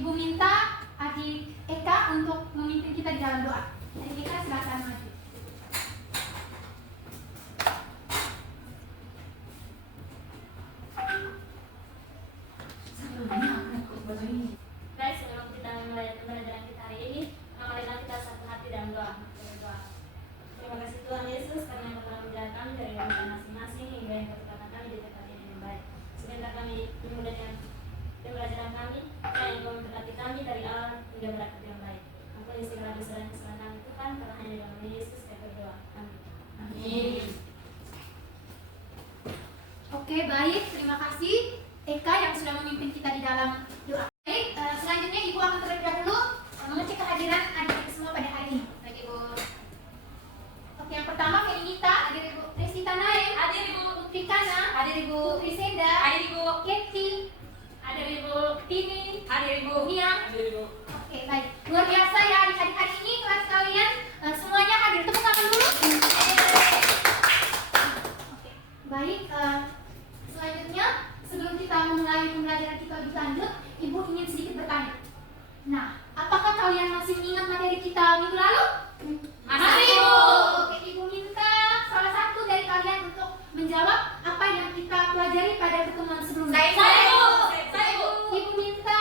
Ibu minta adik Eka untuk memimpin kita di dalam doa. Adik Eka silakan maju. Baik, sebelum kita memulai pembelajaran kita hari ini, marilah kita satu hati dalam doa. Terima kasih Tuhan Yesus karena Engkau telah menjaga kami dari rumah masing-masing hingga Engkau tetapkan kami di tempat ini yang baik. Sebentar kami dimulai dengan pembelajaran kami, supaya Engkau memberkati kami dari awal hingga berakhir yang baik. Ampuni segala dosa dan kesalahan kami Tuhan, karena hanya dalam nama Yesus kami berdoa. Amin. Amin. Oke, baik, terima kasih Eka yang sudah memimpin kita di dalam doa. Baik, selanjutnya Ibu akan terlebih dahulu mengecek kehadiran adik-adik semua pada hari ini. Baik, Ibu. Oke, yang pertama Felinita, hadir Ibu. Resita Naim, hadir Ibu. Putri Kana, hadir Ibu. Putri Senda, hadir Ibu. Keti, hadir Ibu. Tini, hadir Ibu. Nia, hadir Ibu. Oke, baik. Luar biasa ya adik-adik hari ini kelas kalian semuanya hadir. Tepuk tangan dulu. Oke, baik. Selanjutnya, sebelum kita memulai pembelajaran kita lebih lanjut, Ibu ingin sedikit bertanya. Nah, apakah kalian masih ingat materi kita minggu lalu? Masih, Ibu. Oke, Ibu minta salah satu dari kalian untuk menjawab apa yang kita pelajari pada pertemuan sebelumnya. Saya, Ibu. Saya, Ibu. Ibu minta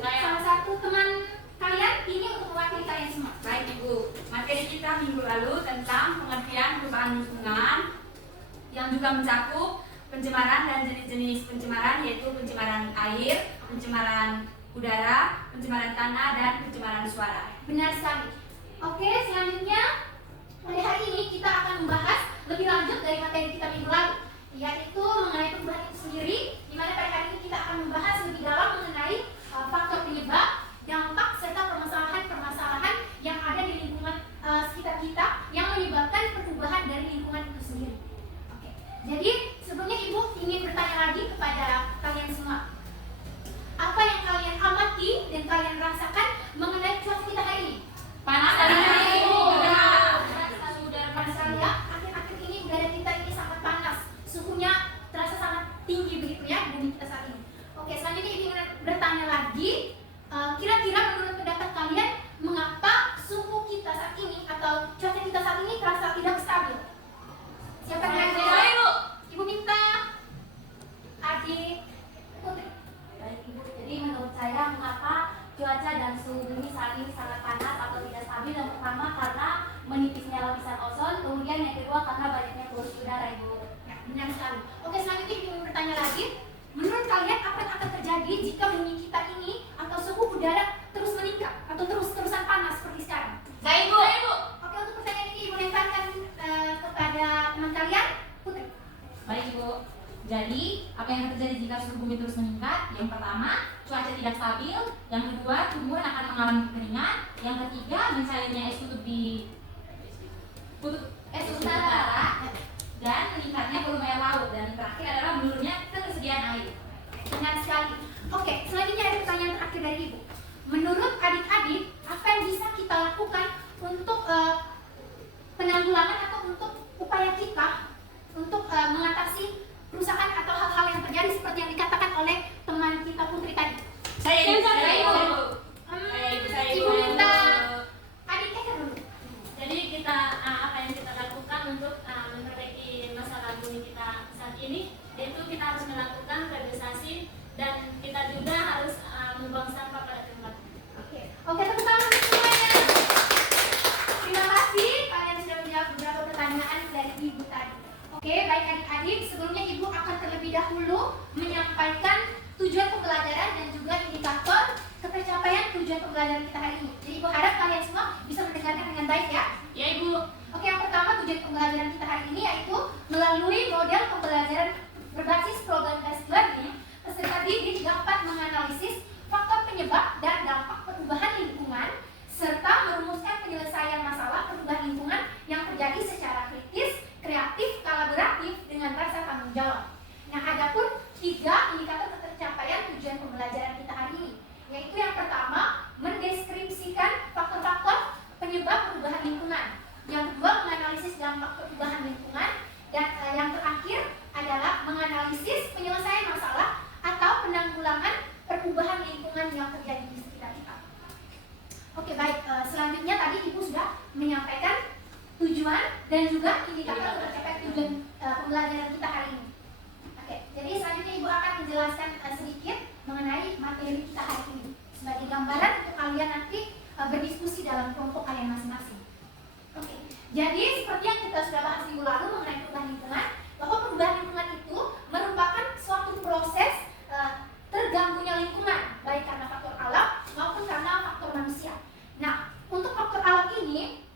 salah satu teman kalian ini untuk mewakili kalian semua. Baik Ibu, materi kita minggu lalu tentang pengertian perubahan lingkungan yang juga mencakup pencemaran dan jenis-jenis pencemaran, yaitu pencemaran air, pencemaran udara, pencemaran tanah, dan pencemaran suara. Benar sekali. Oke, selanjutnya pada hari ini kita akan membahas lebih lanjut dari materi kita minggu lalu, yaitu mengenai perubahan itu sendiri, di mana pada hari ini kita akan membahas lebih dalam mengenai faktor penyebab, dampak, serta permasalahan-permasalahan yang ada di lingkungan sekitar kita yang menyebabkan perubahan dari lingkungan itu sendiri. Oke, jadi sebelumnya Ibu ingin bertanya lagi kepada kalian semua. Apa yang kalian amati dan kalian rasakan mengenai cuaca kita hari ini? Panas hari ini, Ibu. Panas sekali ya. Akhir-akhir ini udara kita ini sangat panas. Suhunya terasa sangat tinggi begitu ya bumi kita saat ini. Oke, selanjutnya Ibu ingin bertanya lagi. Kira-kira menurut pendapat kalian mengapa suhu kita saat ini atau cuaca kita saat ini terasa tidak stabil? Siapa yang Saya, Ibu. Ibu minta adik Putri. Baik Ibu, jadi menurut saya mengapa cuaca dan suhu bumi saat ini sangat panas atau tidak stabil? Yang pertama karena menipisnya lapisan ozon, kemudian yang kedua karena banyaknya polusi udara, Ibu. Ya, benar sekali. Oke, selanjutnya Ibu ingin bertanya lagi. Menurut kalian apa yang akan terjadi jika bumi kita ini atau suhu udara terus meningkat atau terus-terusan panas seperti sekarang? Saya, Ibu. Saya, Ibu. Oke, untuk pertanyaan ini Ibu lemparkan kepada teman kalian, Putri. Baik Ibu, jadi apa yang terjadi jika suhu bumi terus meningkat? Yang pertama, cuaca tidak stabil. Yang kedua, tumbuhan akan mengalami kekeringan. Yang ketiga, mencairnya es kutub di utara dan meningkatnya volume air laut. Dan yang terakhir adalah menurunnya ketersediaan air. Benar sekali. Oke, selanjutnya ada pertanyaan terakhir dari Ibu. Menurut adik-adik, apa yang bisa kita lakukan untuk penanggulangan atau untuk upaya kita untuk mengatasi kerusakan atau hal-hal yang terjadi seperti yang dikatakan oleh teman kita Putri tadi? Saya, Ibu. Ibu minta adik Eka dulu. Jadi kita apa yang kita lakukan untuk memperbaiki masalah bumi kita saat ini, yaitu kita harus melakukan reboisasi dan kita juga harus membuang sampah pada tempatnya. Oke, tepuk tangan untuk semuanya. Terima kasih kalian sudah menjawab beberapa pertanyaan dari Ibu tadi. Oke, baik adik-adik, sebelumnya Ibu akan terlebih dahulu menyampaikan tujuan pembelajaran dan juga indikator ketercapaian tujuan pembelajaran kita hari ini. Jadi Ibu harap kalian semua bisa mendengarkan dengan baik ya. Ya Ibu. Oke, yang pertama tujuan pembelajaran kita hari ini yaitu melalui model pembelajaran berbasis problem based learning, peserta didik dapat menganalisis faktor penyebab dan dampak perubahan lingkungan serta merumuskan penyelesaian masalah perubahan lingkungan yang terjadi secara kritis, kreatif, kolaboratif dengan rasa tanggung jawab. Nah, ada pun 3 indikator ketercapaian tujuan pembelajaran kita hari ini, yaitu yang pertama mendeskripsikan faktor-faktor penyebab perubahan lingkungan, yang kedua menganalisis dampak perubahan lingkungan, dan yang terakhir adalah menganalisis penyelesaian terjadi di sekitar kita. Oke, baik. Selanjutnya tadi Ibu sudah menyampaikan tujuan dan juga indikator tercapai tujuan pembelajaran kita hari ini. Oke, jadi selanjutnya Ibu akan menjelaskan sedikit mengenai materi kita hari ini sebagai gambaran untuk kalian nanti berdiskusi dalam kelompok kalian masing-masing. Oke, jadi seperti yang kita sudah bahas minggu lalu mengenai perubahan lingkungan, bahwa perubahan lingkungan itu merupakan suatu proses terganggunya lingkungan, baik karena faktor alam maupun karena faktor manusia. Nah, untuk faktor alam ini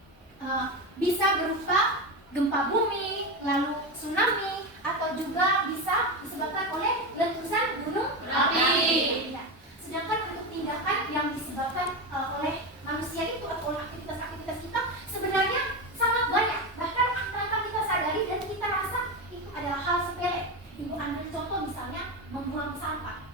bisa berupa gempa bumi, lalu tsunami, atau juga bisa disebabkan oleh letusan gunung api. Ya. Sedangkan untuk tindakan yang disebabkan oleh manusia itu atau aktivitas-aktivitas kita sebenarnya sangat banyak, bahkan tanpa kita sadari dan kita rasa itu adalah hal sepele. Ibu ambil contoh misalnya membuang sampah.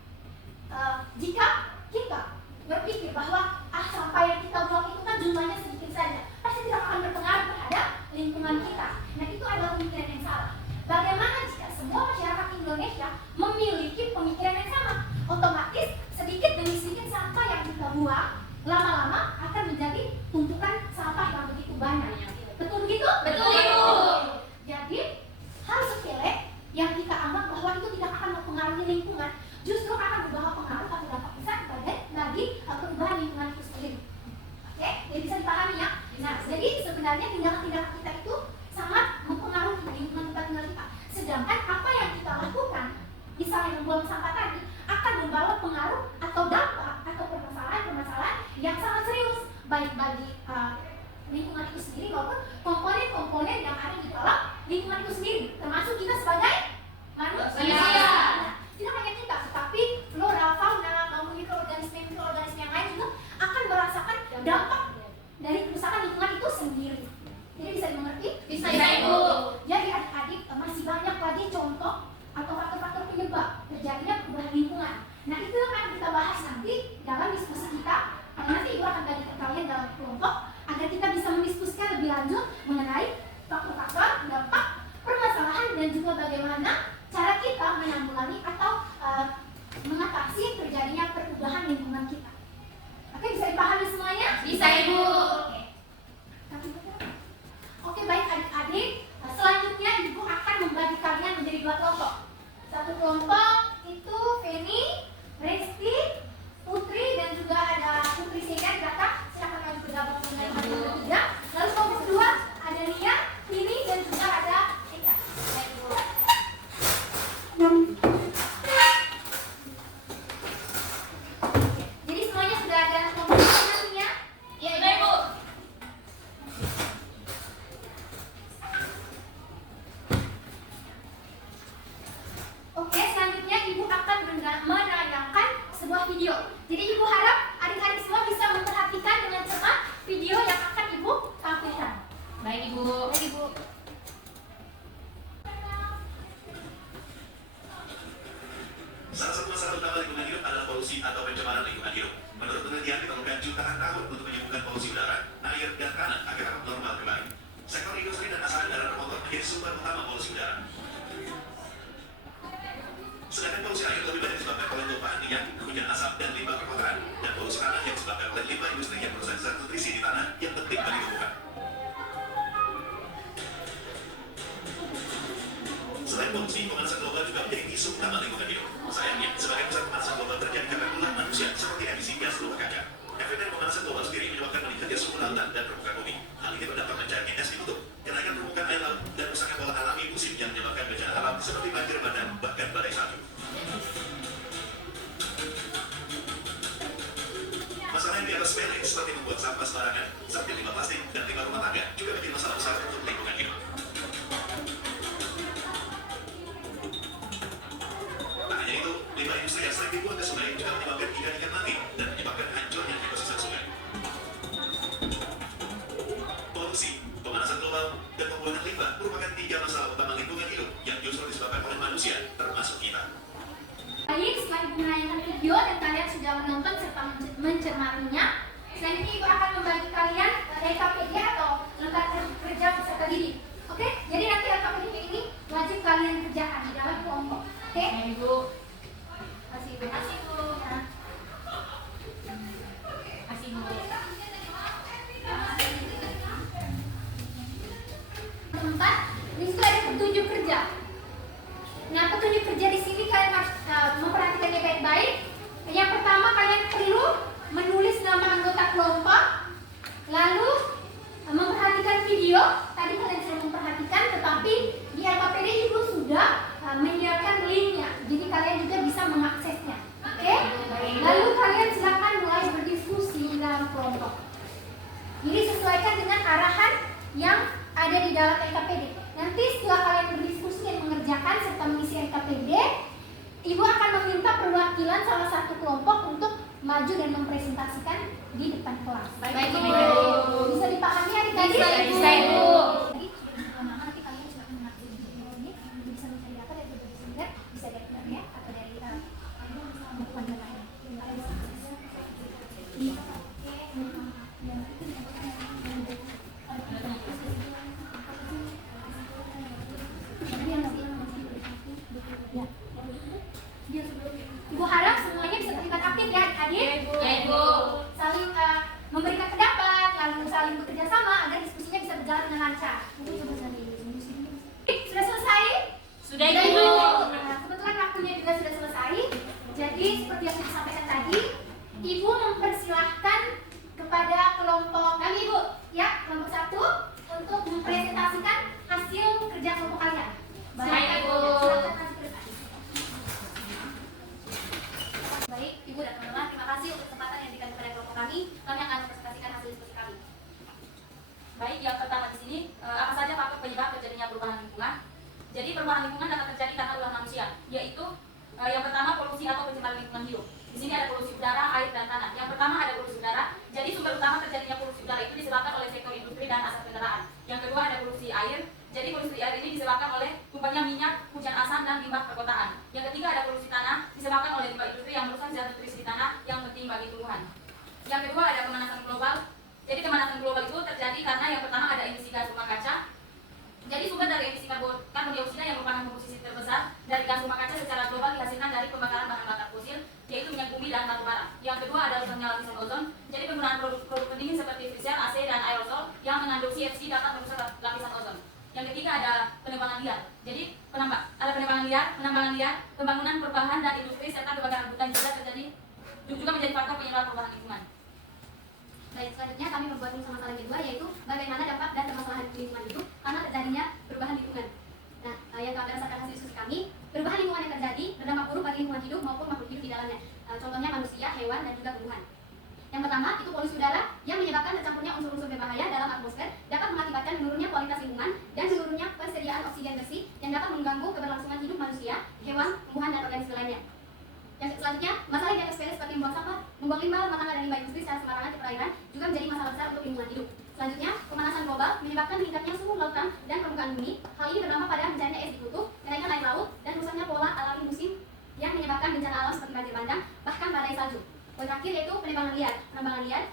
Jika kita berpikir bahwa sampah yang kita buang itu kan jumlahnya sedikit saja, pasti tidak akan berpengaruh terhadap lingkungan kita. Nah, itu adalah pemikiran yang salah. Bagaimana jika semua masyarakat Indonesia memiliki pemikiran yang sama? Otomatis sedikit demi sedikit sampah yang kita buang lama-lama akan menjadi tumpukan sampah yang begitu banyak. Betul begitu? Betul. Jadi hal sepele yang kita anggap bahwa itu tidak akan mempengaruhi lingkungan, justru akan membawa pengaruh atau dampak besar bagi perubahan lingkungan itu sendiri. Oke, jadi bisa dipahami ya. Nah, jadi sebenarnya tindakan-tindakan kita itu sangat mempengaruhi lingkungan tempat tinggal kita. Sedangkan apa yang kita lakukan, misalnya membuang sampah tadi, akan membawa pengaruh atau dampak atau permasalahan-permasalahan yang sangat serius, baik bagi lingkungan itu sendiri maupun komponen-komponen yang ada di dalam lingkungan itu sendiri, termasuk kita sebagai manusia. Nah, tidak hanya kita, tetapi flora, fauna, maupun mikroorganisme yang lain juga akan merasakan dampak dari kerusakan lingkungan itu sendiri. Jadi bisa dimengerti? Bisa, Ibu. Jadi adik-adik masih banyak lagi contoh atau faktor-faktor penyebab terjadinya perubahan lingkungan. Nah, itu yang akan kita bahas nanti dalam diskusi kita. Nanti Ibu akan bagi ke kalian dalam kelompok agar kita bisa mendiskusikan lebih lanjut mengenai faktor-faktor, dampak, permasalahan, dan juga bagaimana cara kita menanggulangi atau mengatasi terjadinya perubahan lingkungan kita. Oke, bisa dipahami semuanya? Bisa, Ibu. Oke, baik adik-adik. Selanjutnya Ibu akan membagi kalian menjadi 2 kelompok. Satu kelompok itu Feni, Resti, Putri, dan juga ada Putri Sega di belakang. Silakan maju bergabung dengan kelompok ketiga. Lalu kelompok kedua ada Nia, Tini, dan juga ada Eka. Jadi semuanya sudah ada kelompok masing-masing ya? Iya, Ibu. Oke, selanjutnya Ibu akan menayangkan sebuah video. Jadi Ibu harap adik-adik semua bisa memperhatikan dengan cermat video yang akan Ibu tampilkan. Baik, Ibu. Baik, Ibu. Salah satu masalah utama lingkungan hidup adalah polusi atau pencemaran lingkungan hidup. Menurut penelitian diperlukan jutaan tahun untuk menyembuhkan polusi udara, air, dan tanah agar dapat normal kembali. Sektor industri dan asal kendaraan bermotor menjadi sumber utama polusi udara. Sedangkan polusi air lebih banyak disebabkan oleh tumpahan minyak, hujan asap, dan limbah perkotaan, dan polusi tanah yang disebabkan oleh limbah industri yang merusak zat nutrisi di tanah yang penting bagi tumbuhan. Selain polusi, pemanasan global juga menjadi isu utama lingkungan hidup. Sayangnya, sebagai besar pemanasan global terjadi karena ulah manusia seperti emisi gas rumah kaca. Efek dari pemanasan global sendiri menyebabkan meningkatnya suhu lautan dan permukaan bumi. Hal ini berdampak mencairnya es di kutub, kenaikan permukaan air laut, dan rusaknya pola alami musim yang menyebabkan bencana alam seperti banjir bandang, bahkan badai salju. Masalah yang dianggap sepele seperti membuang sampah sembarangan, seperti limbah plastik dan limbah rumah tangga juga menjadi masalah besar untuk lingkungan hidup. Tak hanya itu, limbah industri yang sering dibuang ke sungai juga menyebabkan ikan-ikan mati dan menyebabkan hancurnya ekosistem sungai. Polusi, pemanasan global, dan pembuangan limbah merupakan 3 masalah utama lingkungan hidup yang justru disebabkan oleh manusia, termasuk kita. Baik, setelah Ibu menayangkan video dan kalian sudah menonton serta mencermatinya, selanjutnya Ibu akan membagi kalian LKPD atau lembaga kerja peserta didik. Oke, jadi nanti LKPD ini wajib kalian kerjakan di dalam kelompok. Oke? Baik, Ibu. Terima kasih, Ibu. Terima kasih, Bu. Ya. kerja. Nah, petunjuk kerja di sini kalian harus memperhatikannya baik-baik. Yang pertama, kalian perlu menulis nama anggota kelompok, lalu memperhatikan video. Tadi kalian sudah memperhatikan, tetapi di LKPD Ibu sudah menyiapkan linknya, jadi kalian juga bisa mengaksesnya. Oke? Lalu kalian silakan mulai berdiskusi dalam kelompok. Jadi sesuaikan dengan arahan yang ada di dalam LKPD. Nanti setelah kalian berdiskusi dan mengerjakan serta mengisi LKPD, Ibu akan meminta perwakilan salah satu kelompok untuk maju dan mempresentasikan di depan kelas. Baik, Ibu. Bisa dipahami adik-adik? Bisa, Ibu. Nanti kalian juga akan mengatur video ini, bisa mencari data dari berbagai sumber, bisa dari internet atau dari bukuan yang lain. Ibu harap semuanya bisa terlibat aktif ya adik-adik. Ya, Ibu. Saling memberikan pendapat, lalu saling bekerja sama agar diskusinya bisa berjalan dengan lancar. Sudah selesai? Sudah, Ibu. Nah, kebetulan waktunya juga sudah selesai. Jadi seperti yang saya sampaikan tadi, Ibu mempersilahkan kepada kelompok kami Ibu, ya kelompok 1 untuk mempresentasikan hasil kerja kelompok kalian. Baik, Ibu. Silakan maju ke depan. Baik, Ibu dan teman-teman, terima kasih untuk kesempatan yang diberikan kepada kelompok kami. Kami akan mempresentasikan hasil diskusi kami. Baik, yang pertama di sini apa saja faktor penyebab terjadinya perubahan lingkungan? Jadi perubahan lingkungan dapat terjadi karena ulah manusia, yaitu yang pertama polusi atau pencemaran lingkungan hidup. Di sini ada polusi udara, air dan tanah. Yang pertama ada polusi udara. Jadi sumber utama terjadinya polusi udara itu disebabkan oleh sektor industri dan asap kendaraan. Yang kedua ada polusi air. Jadi polusi air ini disebabkan oleh tumpahnya minyak, hujan asam dan limbah perkotaan. Yang ketiga ada polusi tanah disebabkan oleh limbah industri yang merusak zat nutrisi di tanah yang penting bagi tumbuhan. Yang kedua ada pemanasan global. Jadi pemanasan global itu terjadi karena yang pertama ada emisi gas rumah kaca. Jadi sumber dari emisi karbon dioksida yang merupakan komposisi terbesar dari gas rumah kaca secara global dihasilkan dari pembakaran bahan bakar fosil, yaitu minyak bumi dan batu bara. Yang kedua ada rusaknya lapisan ozon. Jadi penggunaan produk pendingin seperti freezer, AC dan aerosol yang mengandung CFC dapat merusak lapisan ozon. Yang ketiga ada penebangan liar. Jadi penambangan liar, pembangunan perubahan dan industri serta kebakaran hutan juga menjadi faktor penyebab perubahan lingkungan. Baik, selanjutnya kami membuat rumus masalah yang kedua, yaitu bagaimana dampak dan permasalahan lingkungan itu karena terjadinya perubahan lingkungan. Nah, yang berdasarkan hasil diskusi kami, perubahan lingkungan yang terjadi berdampak buruk bagi lingkungan hidup maupun makhluk hidup di dalamnya. Contohnya manusia, hewan, dan juga tumbuhan. Yang pertama, itu polusi udara yang menyebabkan tercampurnya unsur-unsur berbahaya dalam atmosfer dapat mengakibatkan menurunnya kualitas lingkungan dan menurunnya persediaan oksigen bersih yang dapat mengganggu keberlangsungan hidup manusia, hewan, tumbuhan, dan organisme lainnya. Yang selanjutnya, masalah yang dianggap sepele seperti membuang sampah, membuang limbah rumah tangga dan limbah industri secara sembarangan ke perairan juga menjadi masalah besar untuk lingkungan hidup. Selanjutnya, pemanasan global menyebabkan meningkatnya suhu lautan dan permukaan bumi. Hal ini berdampak pada mencairnya es di kutub, kenaikan air laut, dan rusaknya pola alami musim yang menyebabkan bencana alam seperti banjir bandang, bahkan badai salju. Poin terakhir yaitu penambangan liar,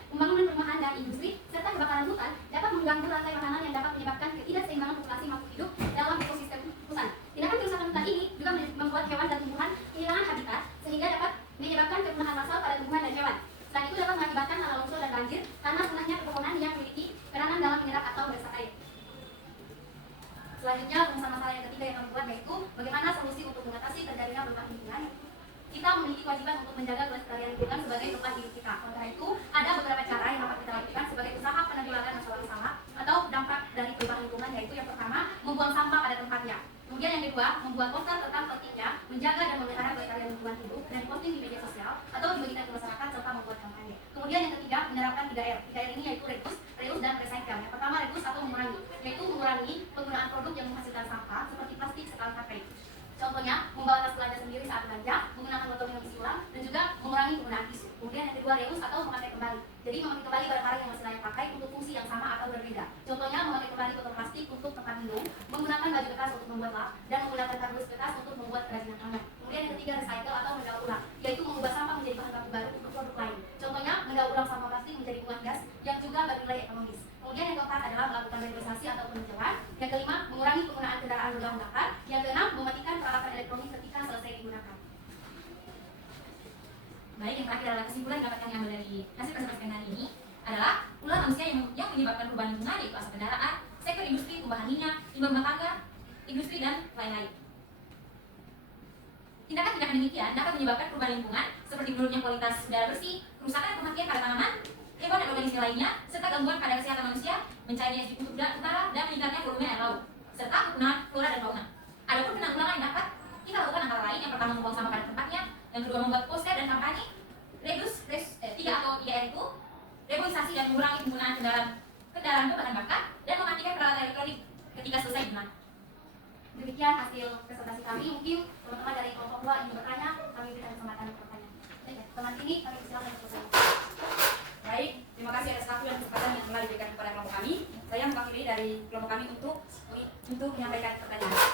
pembangunan perumahan dan industri, serta kebakaran hutan dapat mengganggu rantai makanan yang dapat menyebabkan ketidakseimbangan populasi makhluk hidup dalam ekosistem hutan. Tindakan kerusakan hutan ini juga membuat hewan dan tumbuhan kehilangan habitat sehingga dapat menyebabkan kepunahan massal pada tumbuhan dan hewan. Selain itu dapat mengakibatkan tanah longsor dan banjir karena punahnya pepohonan yang memiliki peranan dalam menyerap atau meresap air. Selanjutnya, rumusan masalah yang ketiga yang kami buat yaitu bagaimana solusi untuk mengatasi terjadinya perubahan lingkungan. Kita memiliki kewajiban untuk menjaga kelestarian lingkungan sebagai tempat hidup kita. Oleh karena itu, ada beberapa cara yang dapat kita lakukan sebagai usaha penanggulangan masalah-masalah atau dampak dari perubahan lingkungan, yaitu yang pertama, membuang sampah pada tempatnya. Kemudian yang kedua, membuat poster tentang pentingnya menjaga dan memelihara kelestarian lingkungan hidup dan posting di media sosial atau dibagikan ke masyarakat serta membuat kampanye. Kemudian yang ketiga, menerapkan 3R. 3R ini yaitu reduce, reuse, dan recycle. Yang pertama, reduce atau mengurangi, yaitu mengurangi penggunaan produk yang menghasilkan sampah seperti plastik sekali pakai. Contohnya, membawa tas belanja sendiri saat belanja, menggunakan botol minum isi ulang, dan juga mengurangi penggunaan tisu. Kemudian yang kedua, reuse atau memakai kembali. Jadi memakai kembali barang-barang yang masih layak pakai untuk fungsi yang sama atau berbeda. Contohnya, memakai kembali botol plastik untuk tempat minum, menggunakan baju bekas untuk membuat lap, dan menggunakan kardus bekas untuk membuat kerajinan tangan. Kemudian yang ketiga, recycle atau mendaur ulang, yaitu mengubah sampah menjadi bahan baku baru untuk produk lain. Contohnya, mendaur ulang sampah plastik menjadi muat gas yang juga bernilai ekonomis. Kemudian yang keempat adalah melakukan revitalisasi atau penunjauan. Yang kelima, mengurangi penggunaan kendaraan berbahan bakar. Yang keenam, mematikan peralatan elektronik ketika selesai digunakan. Baik, yang terakhir adalah kesimpulan yang dapat kami ambil dari hasil presentasi hari ini adalah ulah manusia yang menyebabkan perubahan lingkungan yaitu asap kendaraan, sektor industri, tumbuhan minyak, limbah rumah tangga, industri dan lain-lain. merusak tanaman, hewan dan organisme lainnya, serta gangguan pada kesehatan manusia, mencairnya es di kutub utara, dan meningkatnya volume air laut, serta kepunahan flora dan fauna. Adapun penanggulangan yang dapat kita lakukan antara lain, yang pertama membuang sampah pada tempatnya, yang kedua membuat poster dan kampanye, 3R itu, reboisasi dan mengurangi penggunaan kendaraan berbahan bakar, dan mematikan peralatan elektronik ketika selesai guna. Demikian hasil presentasi kami. Mungkin teman-teman dari kelompok 2 ingin bertanya, kami berikan kesempatan untuk bertanya. Teman ini kami silakan untuk bertanya. Baik, terima kasih atas waktu dan kesempatan yang telah diberikan kepada kelompok kami. Saya mewakili dari kelompok kami untuk menyampaikan pertanyaan.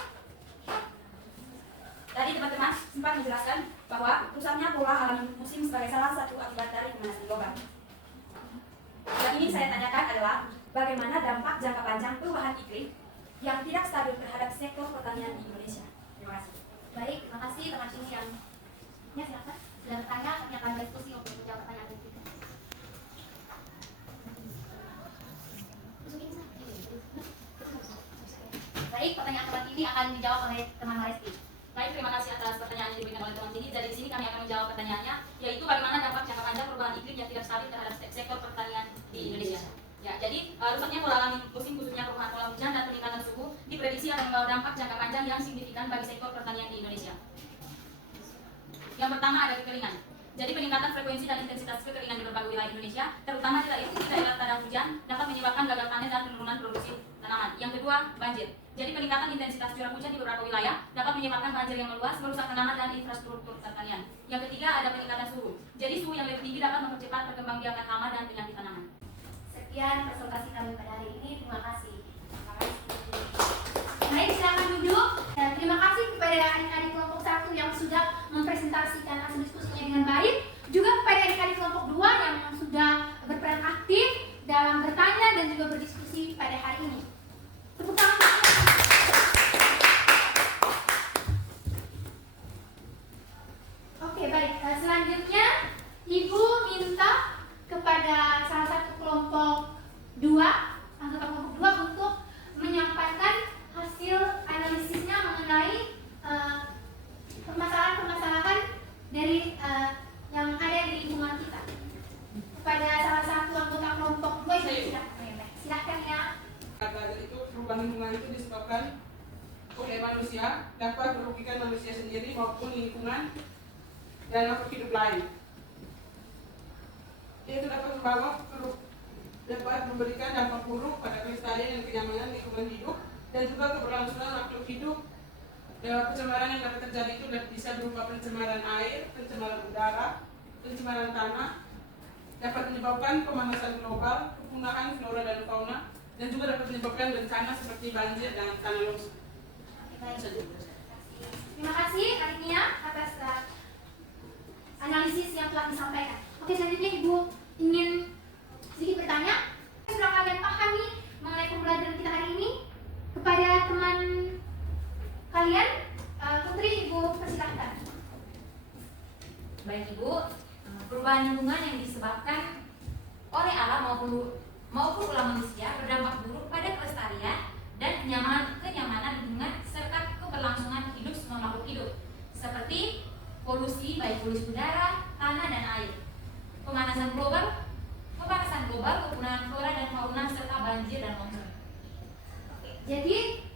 Tadi teman-teman sempat menjelaskan bahwa rusaknya pola alam musim sebagai salah satu akibat dari pemanasan global. Yang ingin saya tanyakan adalah bagaimana dampak jangka panjang perubahan iklim yang tidak stabil terhadap sektor pertanian di Indonesia. Terima kasih. Baik, terima kasih teman ini yang silakan sudah bertanya, kami akan diskusi untuk menjawab pertanyaan itu. Baik, pertanyaan teman ini akan dijawab oleh teman Maristi. Baik, terima kasih atas pertanyaan yang diberikan oleh teman sini. Dari sini kami akan menjawab pertanyaannya, yaitu bagaimana dampak jangka panjang perubahan iklim yang tidak stabil terhadap sektor pertanian di Indonesia. Ya, jadi rusaknya pola alam musim khususnya perubahan pola hujan dan peningkatan suhu diprediksi akan membawa dampak jangka panjang yang signifikan bagi sektor pertanian di Indonesia. Yang pertama ada kekeringan. Jadi peningkatan frekuensi dan intensitas kekeringan di berbagai wilayah Indonesia, terutama di daerah tanda hujan, dapat menyebabkan gagal panen dan penurunan produksi tanaman. Yang kedua, banjir. Jadi peningkatan intensitas curah hujan di beberapa wilayah dapat menyebabkan banjir yang meluas, merusak tanaman dan infrastruktur pertanian. Yang ketiga ada peningkatan suhu. Jadi suhu yang lebih tinggi dapat mempercepat perkembangbiakan hama dan penyakit tanaman. Sekian presentasi kami pada hari ini. Terima kasih. Baik, silakan duduk. Dan terima kasih kepada adik-adik kelompok 1 yang sudah mempresentasikan hasil diskusinya dengan baik. Juga kepada adik-adik kelompok 2 yang sudah berperan aktif dalam bertanya dan juga berdiskusi pada hari ini. Tepuk tangan. Oke, baik. Selanjutnya Ibu minta kepada salah satu kelompok 2, anggota kelompok 2 untuk menyampaikan hasil analisisnya mengenai permasalahan-permasalahan dari yang ada di lingkungan kita. Kepada salah satu anggota kelompok 2, silakan ya. Derajat itu perubahan lingkungan itu disebabkan oleh manusia, dapat merugikan manusia sendiri maupun lingkungan dan makhluk hidup lain. Itu dapat memberikan dampak buruk pada kelestarian dan kenyamanan lingkungan hidup dan juga keberlangsungan makhluk hidup. Pencemaran yang dapat terjadi itu bisa berupa pencemaran air, pencemaran udara, pencemaran tanah, dapat menyebabkan pemanasan global, kepunahan flora dan fauna, dan juga dapat menyebabkan bencana seperti banjir dan tanah longsor. Terima kasih Kak Nia atas analisis yang telah disampaikan. Oke, selanjutnya Ibu ingin sedikit bertanya. Sudah kalian pahami mengenai pembelajaran kita hari ini? Kepada teman kalian, Putri, Ibu persilahkan. Baik Ibu, perubahan lingkungan yang disebabkan oleh alam maupun ulah manusia berdampak buruk pada kelestarian dan kenyamanan lingkungan serta keberlangsungan hidup semua makhluk hidup, seperti polusi, baik polusi udara, tanah dan air, pemanasan global, kepunahan flora dan fauna serta banjir dan longsor. Jadi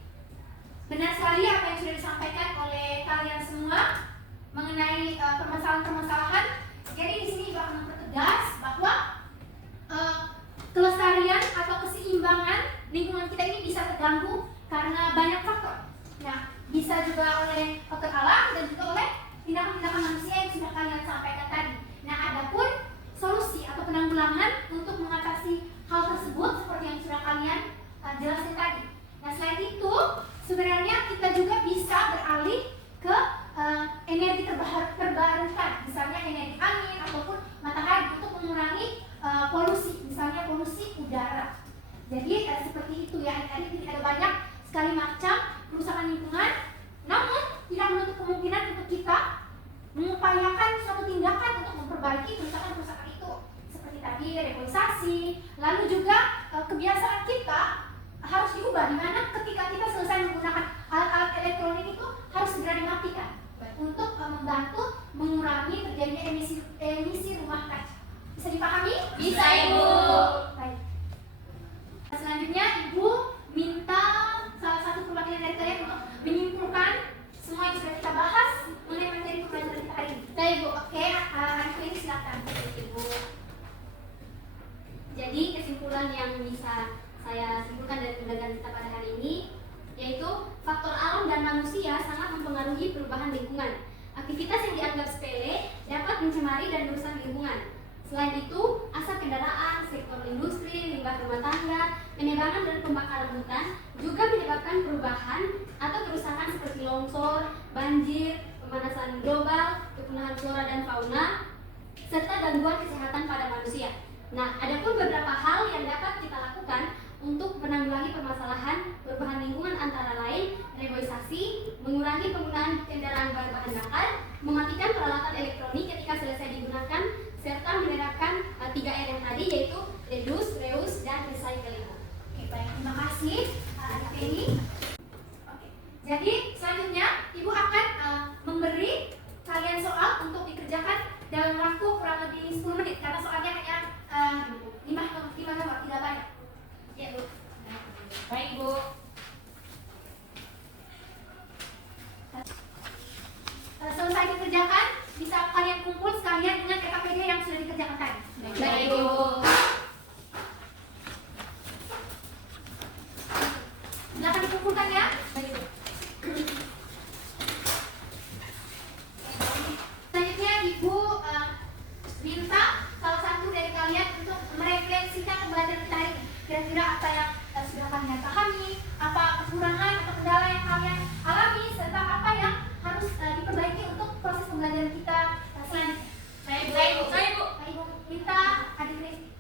benar sekali apa yang sudah disampaikan oleh kalian semua mengenai permasalahan-permasalahan. Jadi di sini juga akan mempertegas bahwa kelestarian atau keseimbangan lingkungan kita ini bisa terganggu karena banyak faktor. Nah, bisa juga oleh faktor alam dan juga oleh tindakan-tindakan manusia yang sudah kalian sampaikan tadi. Nah, adapun solusi atau penanggulangan untuk mengatasi hal tersebut seperti yang sudah kalian jelaskan tadi. Nah, selain itu sebenarnya kita juga bisa beralih ke energi terbarukan, misalnya energi angin ataupun matahari untuk mengurangi polusi, misalnya polusi udara. Jadi seperti itu ya, adik-adik, ada banyak sekali macam kerusakan lingkungan, namun tidak menutup kemungkinan untuk kita mengupayakan suatu tindakan untuk memperbaiki kerusakan-kerusakan itu, seperti tadi reboisasi, lalu juga kebiasaan kita harus diubah, di mana ketika kita selesai menggunakan alat-alat elektronik itu harus segera dimatikan untuk membantu mengurangi terjadinya emisi rumah kaca. Bisa dipahami? Bisa, Ibu. Baik. Selanjutnya Ibu minta salah satu perwakilan dari kalian untuk menyimpulkan semua yang sudah kita bahas mengenai materi pembelajaran kita hari ini. Baik, Bu. Oke, Arif ini silakan. Ibu. Jadi kesimpulan yang bisa saya simpulkan dari pembelajaran kita pada hari ini yaitu faktor alam dan manusia sangat mempengaruhi perubahan lingkungan. Aktivitas yang dianggap sepele dapat mencemari dan merusak lingkungan. Selain itu, asap kendaraan, sektor industri, limbah rumah tangga, penebangan dan pembakaran hutan juga menyebabkan perubahan atau kerusakan seperti longsor, banjir, pemanasan global, kepunahan flora dan fauna, serta gangguan kesehatan pada manusia. Nah, ada pun beberapa hal yang dapat kita lakukan untuk menanggulangi permasalahan perubahan lingkungan antara lain reboisasi, mengurangi penggunaan kendaraan berbahan bakar, mematikan peralatan elektronik ketika selesai digunakan, serta menerapkan 3R yang tadi yaitu reduce, reuse, dan recycling. Oke, baik. Terima kasih Arif ini. Oke. Jadi selanjutnya Ibu akan memberi kalian soal untuk dikerjakan dalam waktu kurang lebih 10 menit karena soalnya hanya 5 nomor, tidak banyak. Ya, Bu. Baik, Bu. Selesai dikerjakan, bisa kalian kumpul sekalian dengan KKPD yang sudah dikerjakan tadi. Baik, Ibu. Silakan dikumpulkan ya. Selanjutnya Ibu minta salah satu dari kalian untuk merefleksikan pembelajaran kita hari ini. Kira-kira apa yang sudah kalian pahami, apa kekurangan atau kendala yang kalian alami, serta apa yang harus diperbaiki untuk proses pembelajaran kita selanjutnya. Baik, Bu. Ibu minta Adik Rizky.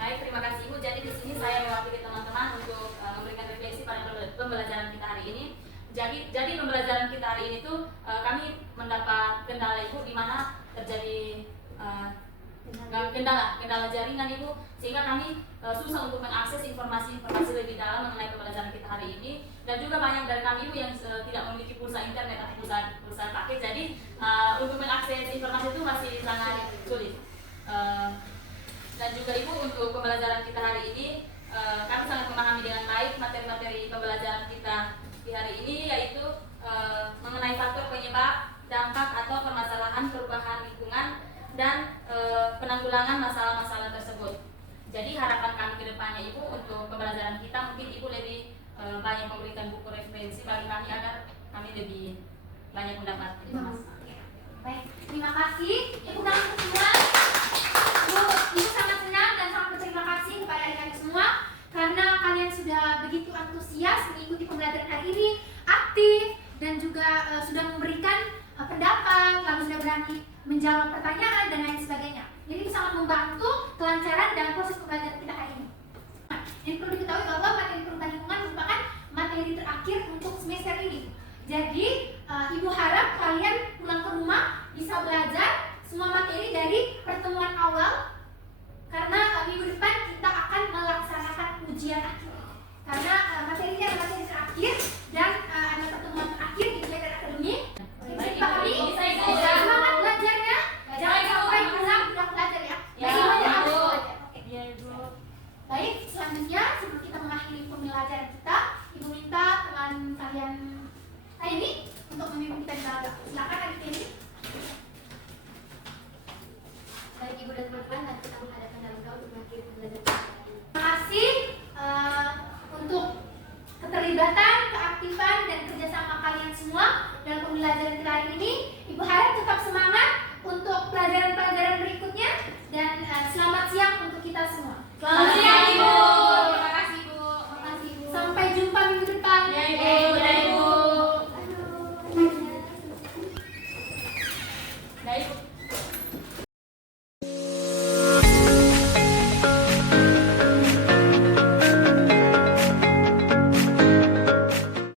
Baik, terima kasih Ibu. Jadi di sini saya mewakili teman-teman untuk memberikan refleksi pada pembelajaran kita hari ini. Jadi pembelajaran kita hari ini tuh kami mendapat kendala Ibu di mana terjadi kendala jaringan Ibu, sehingga kami susah untuk mengakses informasi-informasi lebih dalam mengenai pembelajaran kita hari ini. Dan juga banyak dari kami Ibu yang tidak memiliki pulsa internet atau pulsa paket, jadi untuk mengakses informasi itu masih sangat sulit. Dan juga Ibu, untuk pembelajaran kita hari ini kami sangat memahami dengan baik materi-materi pembelajaran kita di hari ini, yaitu mengenai faktor penyebab, dampak atau permasalahan perubahan lingkungan dan penanggulangan masalah-masalah tersebut. Jadi harapan kami ke depannya Ibu untuk pembelajaran kita, mungkin Ibu lebih banyak memberikan buku referensi bagi kami agar kami lebih banyak mendapat informasi. Baik, terima kasih. Ibu kami semua. Ibu sangat senang dan sangat berterima kasih kepada kalian semua karena kalian sudah begitu antusias mengikuti pembelajaran hari ini, aktif dan juga sudah memberikan pendapat, lalu sudah berani menjawab pertanyaan dan lain sebagainya. Jadi itu sangat membantu kelancaran dalam proses pembelajaran kita hari ini. Nah, ini perlu diketahui bahwa materi perubahan lingkungan merupakan materi terakhir untuk semester ini. Jadi Ibu harap kalian pulang ke rumah bisa belajar semua materi dari pertemuan awal, karena minggu depan kita akan melaksanakan ujian akhir. Karena materi ini adalah materi terakhir dan ada pertemuan terakhir di belajar akademik. Dipahami? Semangat belajarnya. Jangan sampai pulang tidak belajar ya. Baik, selanjutnya sebelum kita mengakhiri pembelajaran kita, Ibu minta teman kalian ini untuk memimpin kita di belakang. Silakan Adik ini. Baik Ibu dan teman-teman, mari kita menghadapkan dalam doa untuk mengakhiri pembelajaran kita hari ini. Terima kasih untuk keterlibatan, keaktifan, dan kerjasama kalian semua dalam pembelajaran kita hari ini. Ibu harap tetap semangat untuk pelajaran-pelajaran berikutnya dan selamat siang untuk kita semua. Selamat siang Ibu. Terima kasih Bu. Terima kasih Bu. Sampai jumpa minggu depan. Ya Ibu, ya Ibu. Aduh. Baik, Bu.